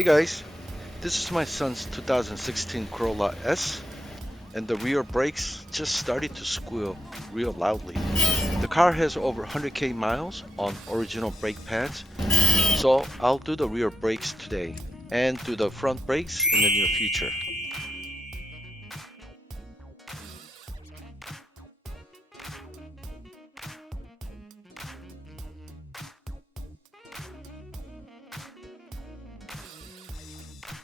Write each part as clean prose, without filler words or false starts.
Hey guys, this is my son's 2016 Corolla S, and the rear brakes just started to squeal real loudly. The car has over 100k miles on original brake pads, so I'll do the rear brakes today and do the front brakes in the near future.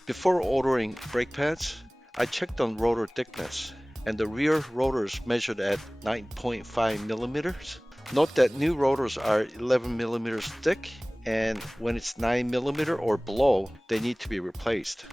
Before ordering brake pads, I checked on rotor thickness, and the rear rotors measured at 9.5 millimeters. Note that new rotors are 11 millimeters thick, and when it's 9 millimeter or below, they need to be replaced.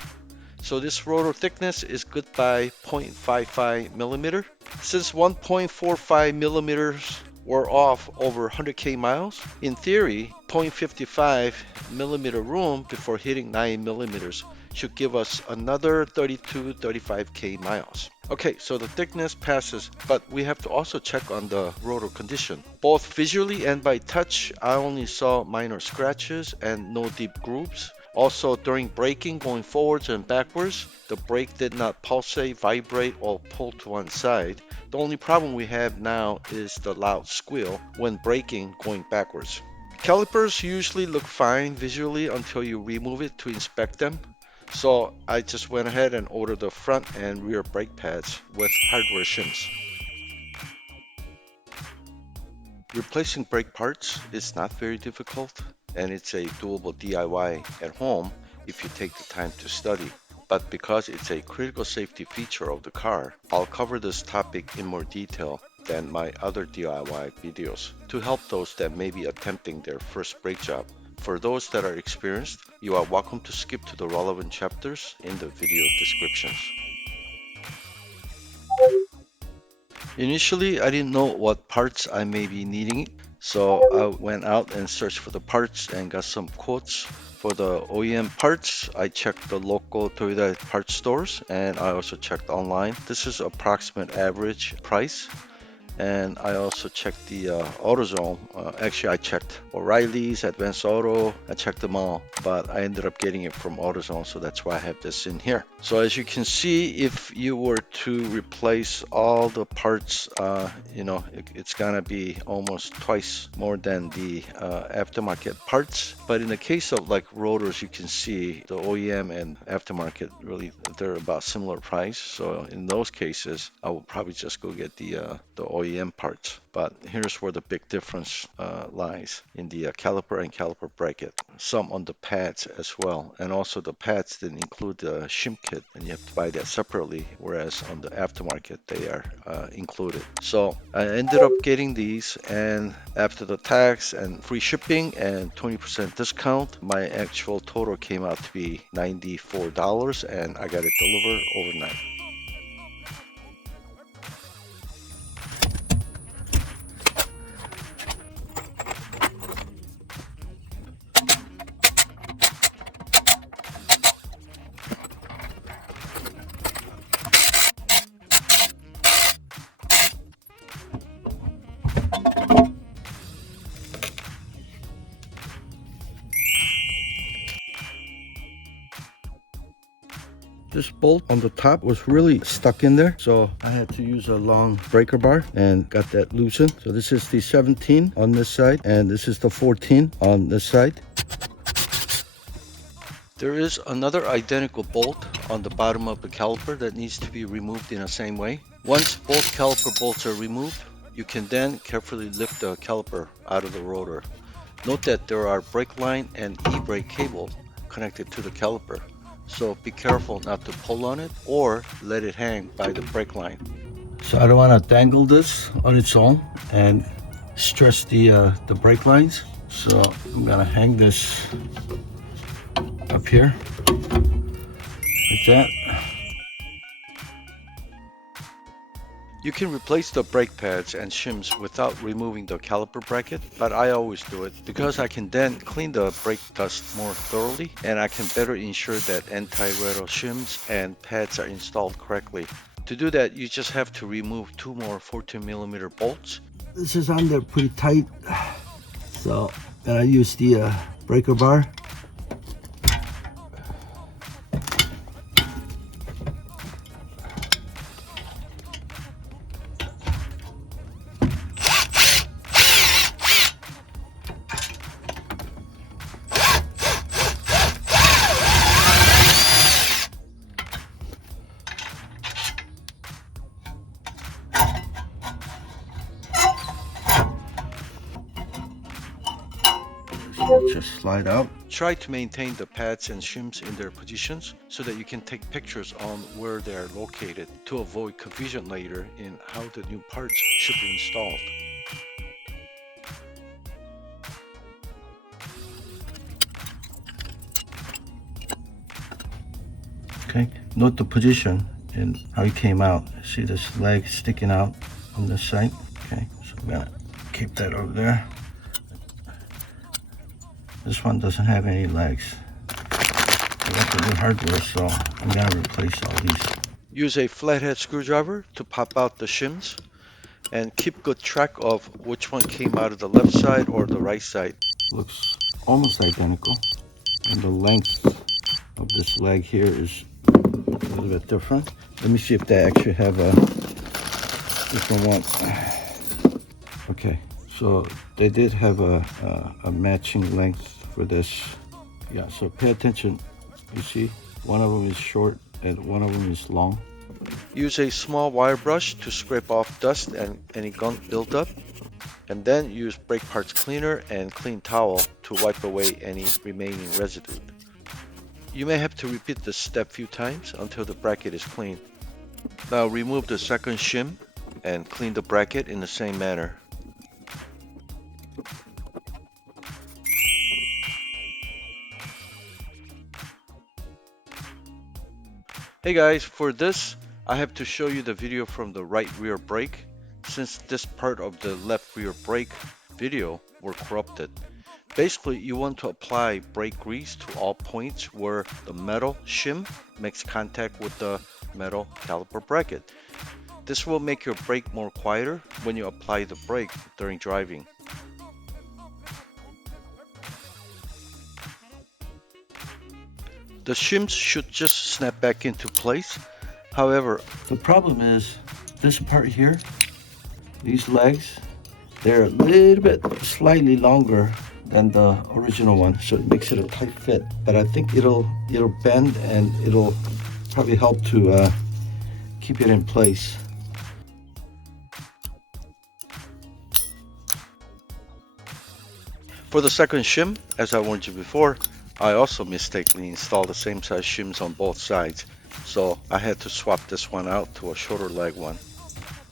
So this rotor thickness is good by 0.55 millimeter. Since 1.45 millimeters were off over 100k miles, in theory, 0.55 millimeter room before hitting 9 millimeters should give us another 35k miles. Okay, so the thickness passes, but we have to also check on the rotor condition. Both visually and by touch, I only saw minor scratches and no deep grooves. Also, during braking, going forwards and backwards, the brake did not pulsate, vibrate, or pull to one side. The only problem we have now is the loud squeal when braking going backwards. Calipers usually look fine visually until you remove it to inspect them. So I just went ahead and ordered the front and rear brake pads with hardware shims. Replacing brake parts is not very difficult, and it's a doable DIY at home if you take the time to study. But because it's a critical safety feature of the car, I'll cover this topic in more detail than my other DIY videos to help those that may be attempting their first brake job. For those that are experienced, you are welcome to skip to the relevant chapters in the video descriptions. Initially, I didn't know what parts I may be needing, so I went out and searched for the parts and got some quotes. For the OEM parts, I checked the local Toyota parts stores and I also checked online. This is approximate average price. And I also checked the AutoZone. Actually, I checked O'Reilly's, Advance Auto. I checked them all, but I ended up getting it from AutoZone, so that's why I have this in here. So as you can see, if you were to replace all the parts, it's gonna be almost twice more than the aftermarket parts. But in the case of like rotors, you can see the OEM and aftermarket really they're about similar price. So in those cases, I will probably just go get the OEM parts. But here's where the big difference lies in the caliper and caliper bracket. Some on the pads as well, and also the pads didn't include the shim kit, and you have to buy that separately. Whereas on the aftermarket, they are included. So I ended up getting these, and after the tax and free shipping and 20% discount, my actual total came out to be $94, and I got it delivered overnight. This bolt on the top was really stuck in there, so I had to use a long breaker bar and got that loosened. So this is the 17 on this side, and this is the 14 on this side. There is another identical bolt on the bottom of the caliper that needs to be removed in the same way. Once both caliper bolts are removed, you can then carefully lift the caliper out of the rotor. Note that there are brake line and e-brake cable connected to the caliper. So be careful not to pull on it or let it hang by the brake line. So I don't want to dangle this on its own and stress the brake lines. So I'm gonna hang this up here like that. You can replace the brake pads and shims without removing the caliper bracket, but I always do it because I can then clean the brake dust more thoroughly and I can better ensure that anti-rattle shims and pads are installed correctly. To do that, you just have to remove two more 14mm bolts. This is on there pretty tight, so I use the breaker bar. just slide out. Try to maintain the pads and shims in their positions so that you can take pictures on where they are located to avoid confusion later in how the new parts should be installed. Okay, note the position and how it came out. See this leg sticking out on this side? Okay, so I'm gonna keep that over there. This one doesn't have any legs. I got the new hardware, so I'm gonna replace all these. Use a flathead screwdriver to pop out the shims and keep good track of which one came out of the left side or the right side. Looks almost identical, and the length of this leg here is a little bit different. Let me see if they actually have a different one. Okay, so they did have a matching length for this. Yeah, so pay attention. You see, one of them is short and one of them is long. Use a small wire brush to scrape off dust and any gunk buildup, and then use brake parts cleaner and clean towel to wipe away any remaining residue. You may have to repeat this step a few times until the bracket is clean. Now remove the second shim and clean the bracket in the same manner. Hey guys, for this I have to show you the video from the right rear brake, since this part of the left rear brake video were corrupted. Basically, you want to apply brake grease to all points where the metal shim makes contact with the metal caliper bracket. This will make your brake more quieter when you apply the brake during driving. The shims should just snap back into place. However, the problem is this part here, these legs, they're a little bit slightly longer than the original one, so it makes it a tight fit. But I think it'll bend and it'll probably help to keep it in place. For the second shim, as I warned you before, I also mistakenly installed the same size shims on both sides, so I had to swap this one out to a shorter leg one.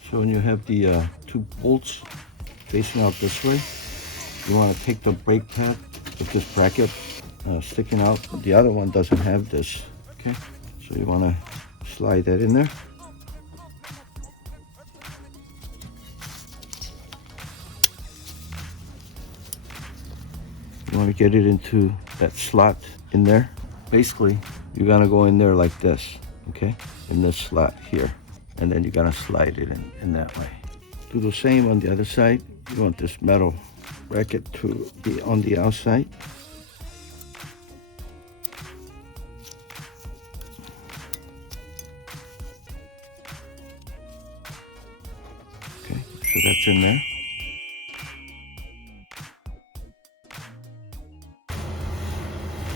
So when you have the two bolts facing out this way, you want to take the brake pad with this bracket sticking out. The other one doesn't have this. Okay, so you want to slide that in there. You want to get it into that slot in there. Basically, you're gonna go in there like this, okay, in this slot here, and then you're gonna slide it in that way. Do the same on the other side. You want this metal bracket to be on the outside. Okay, so that's in there.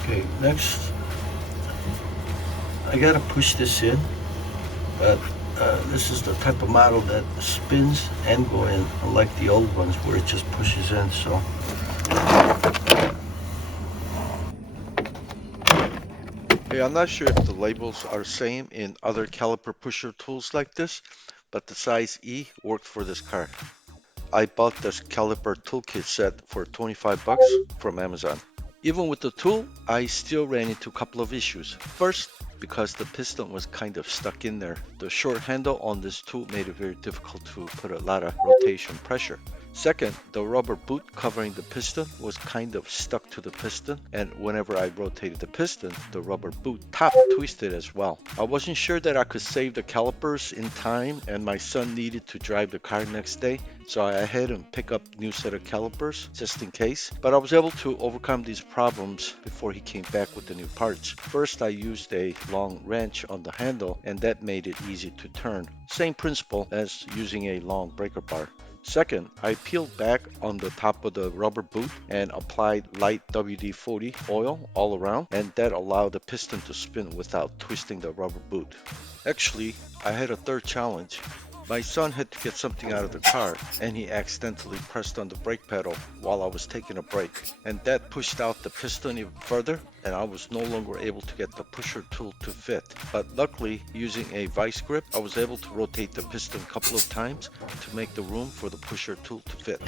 Okay, next, I gotta push this in, but this is the type of model that spins and go in, unlike the old ones where it just pushes in, so. Hey, I'm not sure if the labels are the same in other caliper pusher tools like this, but the size E worked for this car. I bought this caliper toolkit set for 25 bucks from Amazon. Even with the tool, I still ran into a couple of issues. First, because the piston was kind of stuck in there. The short handle on this tool made it very difficult to put a lot of rotation pressure. Second, the rubber boot covering the piston was kind of stuck to the piston, and whenever I rotated the piston, the rubber boot top twisted as well. I wasn't sure that I could save the calipers in time, and my son needed to drive the car next day, so I had him pick up a new set of calipers just in case. But I was able to overcome these problems before he came back with the new parts. First, I used a long wrench on the handle, and that made it easy to turn. Same principle as using a long breaker bar. Second, I peeled back on the top of the rubber boot and applied light WD-40 oil all around, and that allowed the piston to spin without twisting the rubber boot. Actually, I had a third challenge. My son had to get something out of the car, and he accidentally pressed on the brake pedal while I was taking a break, and that pushed out the piston even further, and I was no longer able to get the pusher tool to fit. But luckily, using a vice grip, I was able to rotate the piston a couple of times to make the room for the pusher tool to fit.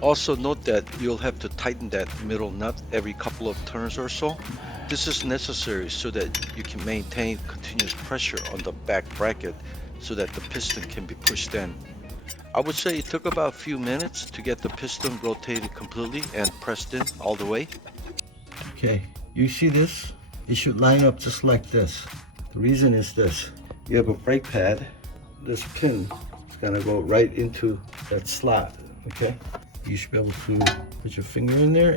Also note that you'll have to tighten that middle nut every couple of turns or so. This is necessary so that you can maintain continuous pressure on the back bracket so that the piston can be pushed in. I would say it took about a few minutes to get the piston rotated completely and pressed in all the way. Okay, you see this? It should line up just like this. The reason is this. You have a brake pad. This pin is gonna go right into that slot, okay? You should be able to put your finger in there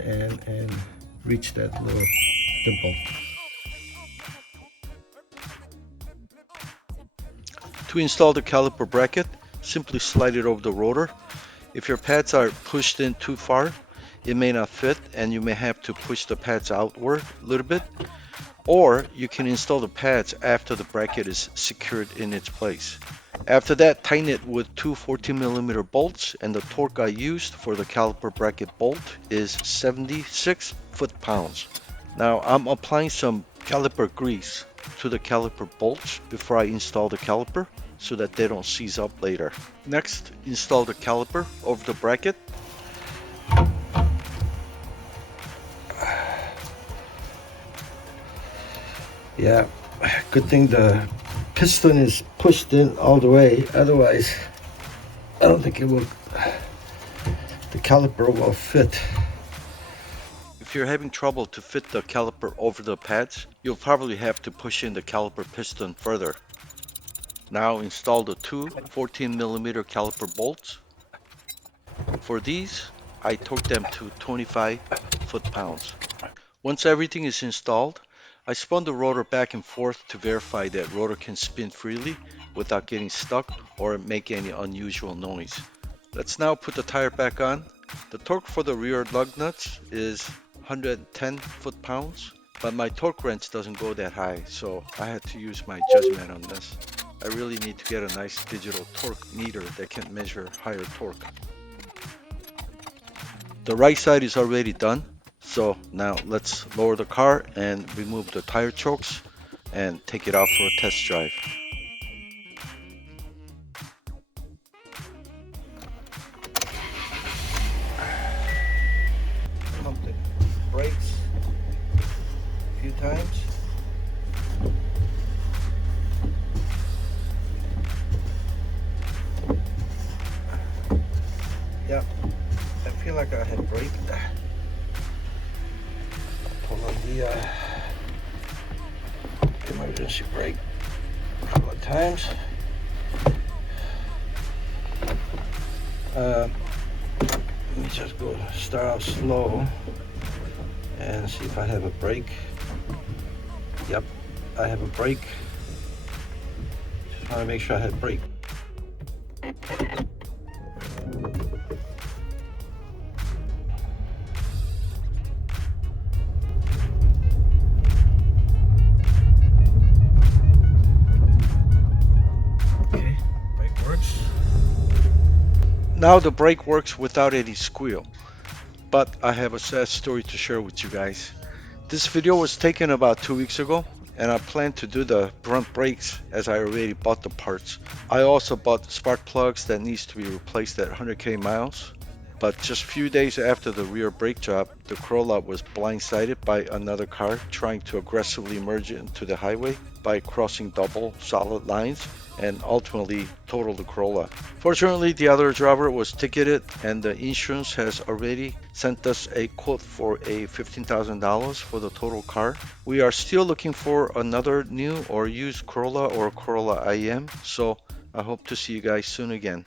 and reach that little dimple. To install the caliper bracket, simply slide it over the rotor. If your pads are pushed in too far, it may not fit and you may have to push the pads outward a little bit. Or you can install the pads after the bracket is secured in its place. After that, tighten it with two 14mm bolts, and the torque I used for the caliper bracket bolt is 76 foot-pounds. Now I'm applying some caliper grease to the caliper bolts before I install the caliper so that they don't seize up later. Next, install the caliper over the bracket. Yeah, good thing the piston is pushed in all the way, otherwise I don't think the caliper will fit. If you're having trouble to fit the caliper over the pads, you'll probably have to push in the caliper piston further. Now install the two 14mm caliper bolts. For these, I torque them to 25 foot-pounds. Once everything is installed, I spun the rotor back and forth to verify that rotor can spin freely without getting stuck or make any unusual noise. Let's now put the tire back on. The torque for the rear lug nuts is 110 foot-pounds, but my torque wrench doesn't go that high, so I had to use my judgment on this. I really need to get a nice digital torque meter that can measure higher torque. The right side is already done, so now let's lower the car and remove the tire chokes and take it out for a test drive. Pump the brakes a few times. Yep, I feel like I had brake. Pull on the emergency brake a couple of times. Let me just go start out slow and see if I have a brake. Yep, I have a brake. Just want to make sure I have brake. Okay, brake works. Now the brake works without any squeal, but I have a sad story to share with you guys. This video was taken about 2 weeks ago, and I plan to do the front brakes as I already bought the parts. I also bought spark plugs that needs to be replaced at 100k miles. But just few days after the rear brake job, the Corolla was blindsided by another car trying to aggressively merge into the highway by crossing double solid lines and ultimately totaled the Corolla. Fortunately, the other driver was ticketed and the insurance has already sent us a quote for a $15,000 for the total car. We are still looking for another new or used Corolla or Corolla IM, so I hope to see you guys soon again.